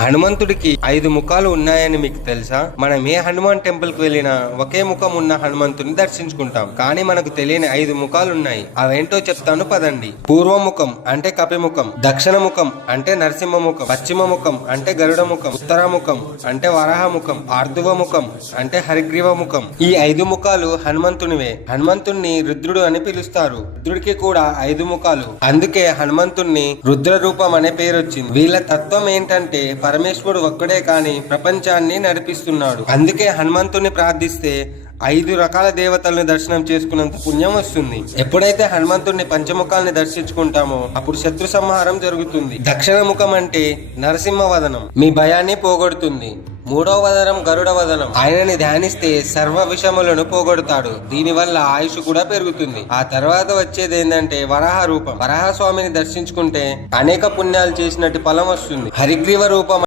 హనుమంతుడికి 5 ముఖాలు ఉన్నాయని మీకు తెలుసా? మనం ఏ హనుమాన్ టెంపుల్ కి వెళ్ళినా ఒకే ముఖం ఉన్న హనుమంతుని దర్శించుకుంటాం. కానీ మనకు తెలియని 5 ముఖాలు ఉన్నాయి. అవేంటో చెప్తాను పదండి. పూర్వముఖం అంటే కపిముఖం, దక్షిణ ముఖం అంటే నరసింహ ముఖం, పశ్చిమ ముఖం అంటే గరుడ ముఖం, ఉత్తర ముఖం అంటే వరాహ ముఖం, ఆర్ధువ ముఖం అంటే హరిగ్రీవ ముఖం. ఈ 5 ముఖాలు హనుమంతునివే. హనుమంతుణ్ణి రుద్రుడు అని పిలుస్తారు. రుద్రుడికి కూడా 5 ముఖాలు. అందుకే హనుమంతుణ్ణి రుద్ర రూపం అనే పేరు వచ్చింది. వీళ్ళ తత్వం ఏంటంటే పరమేశ్వరుడు ఒక్కడే కాని ప్రపంచాన్ని నడిపిస్తున్నాడు. అందుకే హనుమంతుని ప్రార్థిస్తే 5 రకాల దేవతలను దర్శనం చేసుకున్నంత పుణ్యం వస్తుంది. ఎప్పుడైతే హనుమంతుడిని పంచముఖాలని దర్శించుకుంటామో అప్పుడు శత్రు సంహారం జరుగుతుంది. దక్షిణ ముఖం అంటే నరసింహ వదనం, మీ భయాన్ని పోగొడుతుంది. 3వ వదనం గరుడ వదనం, ఆయనని ధ్యానిస్తే సర్వ విషములను పోగొడతాడు. దీనివల్ల ఆయుష్ కూడా పెరుగుతుంది. ఆ తర్వాత వచ్చేది ఏంటంటే వరాహ రూపం. వరాహ స్వామిని దర్శించుకుంటే అనేక పుణ్యాలు చేసినట్టు ఫలం వస్తుంది. హరిగ్రీవ రూపం